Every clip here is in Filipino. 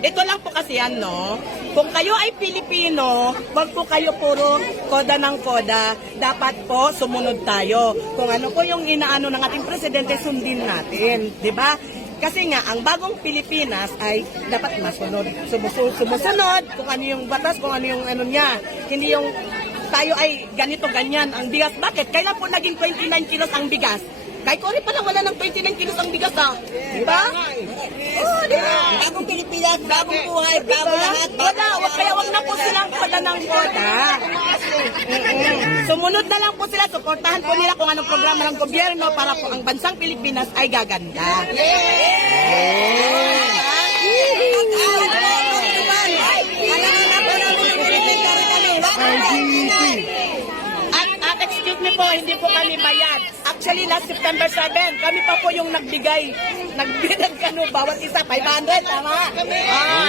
ito lang po kasi yan, no? Kung kayo ay Pilipino, wag po kayo puro koda ng koda. Dapat po sumunod tayo. Kung ano po yung inaano ng ating presidente, sundin natin. Di ba? Kasi nga, ang bagong Pilipinas ay dapat masunod. Sumusunod kung ano yung batas, kung ano yung ano niya. Hindi yung tayo ay ganito, ganyan. Ang bigas, bakit? Kailan po naging 29 kilos ang bigas? Kahit Cory pa lang wala ng 29 kilos ang bigas, ha? Diba? Oo, diba? Bagong Pilipinas, bagong buhay, bagong lahat. Kaya wag na po silang koda ng koda. Sumunod na lang po sila, suportahan po nila kung anong programa ng gobyerno para po ang bansang Pilipinas ay gaganda. Excuse me po, hindi po kami bayad. Actually, last September 7, kami pa po yung nagbigay kano, bawat isa, 500, tama?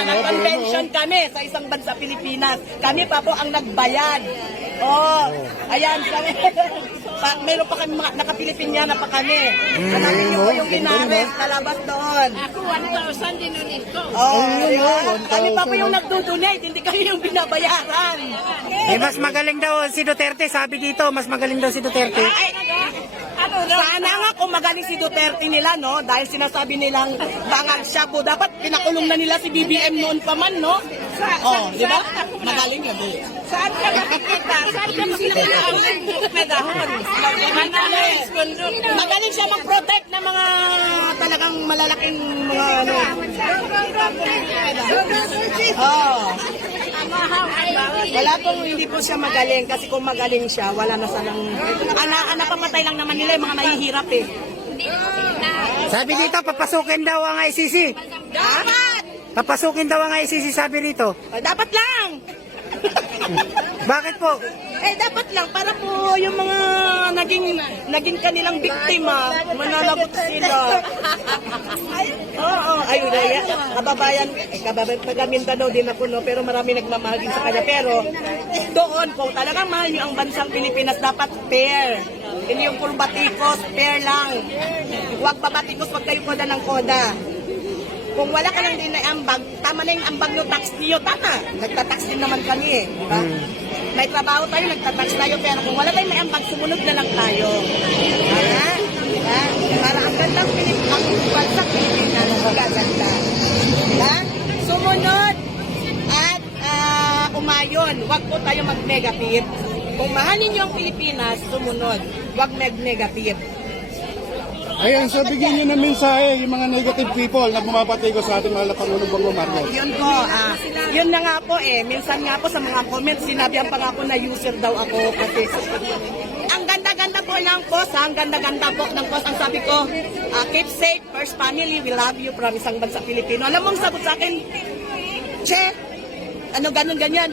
Nag-convention kami sa isang bansa Pilipinas. Kami pa po ang nagbayad. Ayan, kami. Meron pa kami mga naka-Pilipinyana pa kami. Hanapin niyo po yung binares, kalabas doon. Ako, 1,000 dinulit ko. Kami pa po yung nagdo-donate, hindi kayo yung binabayaran. Mas magaling daw si Duterte, sabi dito, mas magaling daw si Duterte. Sana nga kung magaling si Duterte nila, no? Dahil sinasabi nilang bangag siya po. Dapat pinakulong na nila si BBM noon pa man, no? Di ba? Magaling yan, eh. Saan ka makikita? Saan ka makikita ang medahon? Magaling siya mag-protect ng mga talagang malalaking mga ano. Wala pong hindi po siya magaling kasi kung magaling siya, wala na sanang napamatay lang naman nila yung mga mahihirap eh. Sabi dito, papasukin daw ang ICC. Dapat! Papasukin daw ang ICC, sabi rito. Dapat lang! Bakit po? Dapat lang para po yung mga naging kanilang biktima, mananagot sila. Ayun na yan. Kababayan Mindanao din ako, no? Pero marami nagmamahal din sa kanya. Pero doon po, talagang mahal nyo ang bansang Pilipinas, dapat fair. Hindi yung puro batikos, fair lang. Huwag babatikos, huwag kayo koda ng koda. Kung wala ka lang din na ambag, tama na yung ambag yung tax niyo, tama. Nagtatax din naman kami eh, di ba? May trabaho tayo, nagtatax tayo, pero kung wala tayong may ambag, sumunod na lang tayo. Para ang gandang ang bansang Pilipinas, magaganda. Sumunod at umayon. Huwag po tayo mag-negative. Kung mahalin niyo ang Pilipinas, sumunod. Huwag mag-negative. Ayan, so bigyan nyo ng mensahe yung mga negative people na bumabatigo sa ating mahal na Pangulong Bongbong Marcos. Yun po, yun na nga po minsan nga po sa mga comments, sinabihan pa nga po na user daw ako kasi ang ganda-ganda po ng post, ang ganda-ganda po ng post. Ang sabi ko, keep safe, first family, we love you from isang bansa Pilipino. Alam mong sagot sa akin, che, ano ganun-ganyan.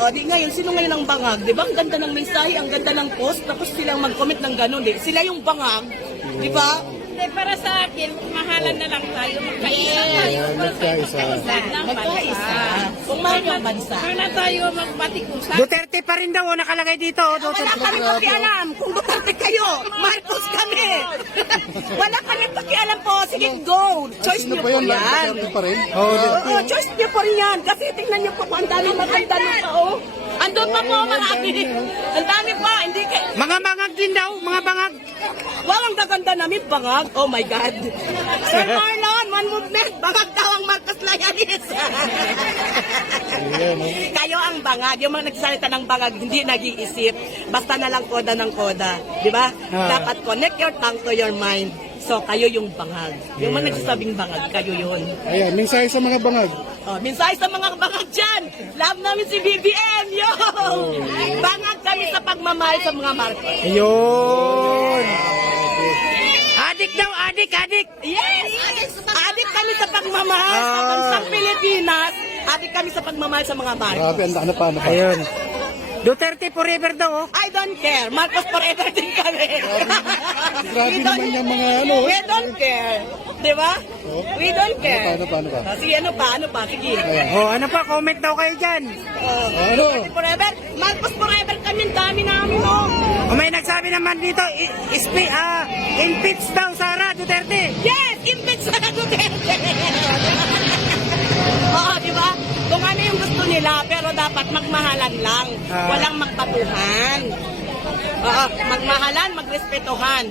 Di ngayon, sino ngayon ang bangag? Di ba? Ang ganda ng mensahe, ang ganda ng post, tapos silang mag-comment ng ganun. Sila yung bangag, di ba? Para sa akin, mahalan na lang tayo, magkaisa tayo. Magkaisa. Kung mahal yung bansa. Wala tayo magpatikusan. Duterte pa rin daw, nakalagay dito. Wala kami pakialam. Kung Duterte kayo, Marcos kami. Wala kami pakialam po. Sige, go. Choice Sino niyo ba po yun? yan. Duterte pa rin? Oo, choice niyo po rin yan. Kasi tingnan niyo po kung ang daming maganda ng tao. Andun pa po, marami. Ang dami pa. Hindi kayo. Mga bangag din daw, mga bangag. Wow, ang gaganda namin, bangag. Oh my God. Sir Marlon, one movement. Bangag daw ang Marcos Layanis. Kayo ang bangag. Yung mga nagsasalita ng bangag, hindi nag-iisip. Basta na lang koda ng koda. Di ba? Dapat connect your tongue to your mind. So, kayo yung bangag. Yung mga nagsasabing bangag, kayo yun. Ayan, mensahe sa mga bangag. Mensahe sa mga bangag dyan. Love namin si BBM. Yo! Bangag kami sa pagmamahal sa mga Marcos. Ayun. Adik daw, adik. Yes! Adik kami sa pagmamahal sa bansang Pilipinas. Adik kami sa pagmamahal sa mga Marcos. Grabe, ano pa? Ayun. Duterte forever daw, oh. I don't care. Marcos forever din kami. Grabe naman yung mga ano. We don't care. Di ba? We don't care. Paano pa? Sige, ano pa? Sige. Oh, ano pa, comment daw kayo dyan. Ano? Forever. Marcos forever kami. Dami namin, oh. May nagsabi naman dito, impeach daw Sara Duterte. Yes! Impeach sa Duterte! dapat magmahalan lang. Walang magpatuhan. Oo, magmahalan, magrespetuhan.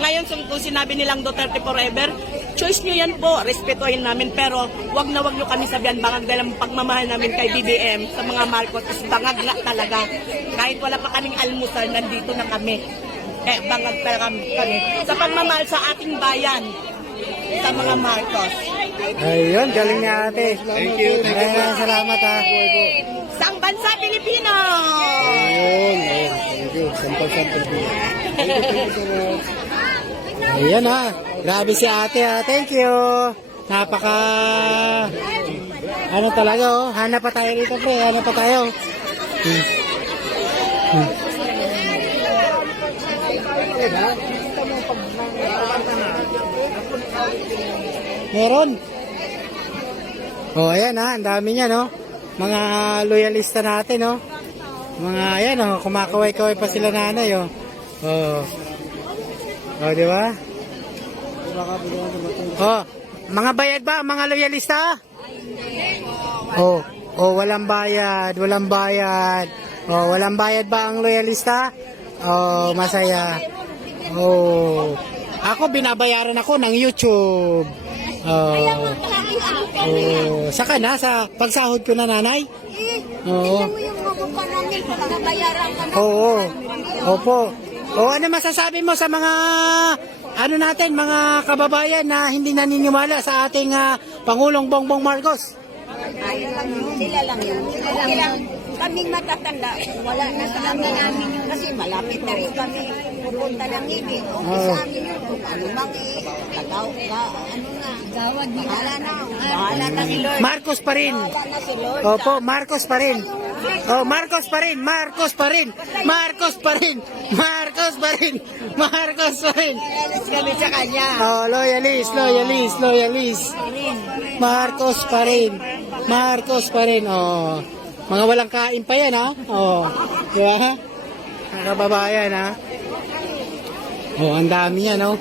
Ngayon, kung sinabi nilang Duterte forever, choice nyo yan po, respetuhin namin. Pero wag na wag nyo kami sabihan, bangag dahil ang pagmamahal namin kay BBM sa mga Marcos is bangag na talaga. Kahit wala pa kaming almusal, nandito na kami. Bangag talaga kami. Sa pagmamahal sa ating bayan, sa mga Marcos. Ayun, galing niya ate. Thank you. Maraming salamat ha. Sang bansa Pilipino! Ayun. Thank you. Sampal-sampal po. Ayan ha. Grabe si ate ha. Thank you. Napaka... Ano talaga oh. Hanap pa tayo rito pre. Hanap pa tayo. Meron. Oh, ayan ha. Ang dami niya no. Mga loyalista natin no. Mga ayan oh. Kumakaway-kaway pa sila nanay oh. Oh. Oh, di ba? Oh, mga bayad ba? Mga loyalista? Oh, walang bayad, walang bayad. Oh, walang bayad ba ang loyalista? Oh, masaya. Oh, ako binabayaran ako ng YouTube. Saka na sa pagsahod ko na nanay. Oo. Oo. Opo. O ano masasabi mo sa mga ano natin, mga kababayan na hindi naniniwala sa ating Pangulong Bongbong Marcos? Ayun lang yun. Sila lang yun. Sila lang. Kaming matatanda, wala na sa amin namin yun. Kasi malapit na rin kami pupunta ng ibig. Okay sa amin yun. Kung ano bang gawad nila. Bahala na si Lord. Marcos pa rin. Bahala na si Lord. Opo, Marcos pa rin. Oh, Marcos pa rin. Marcos pa rin. Marcos pa rin. Marcos pa rin. Marcos pa rin. Loyalist kami sa kanya. Oh, loyalist, loyalist, loyalist. Marcos pa rin. Marcos pa rin. Oh. Mga walang kain pa yan, ha? Oh. Di ba? Mga kababayan, ha? Oh, ang dami yan, oh.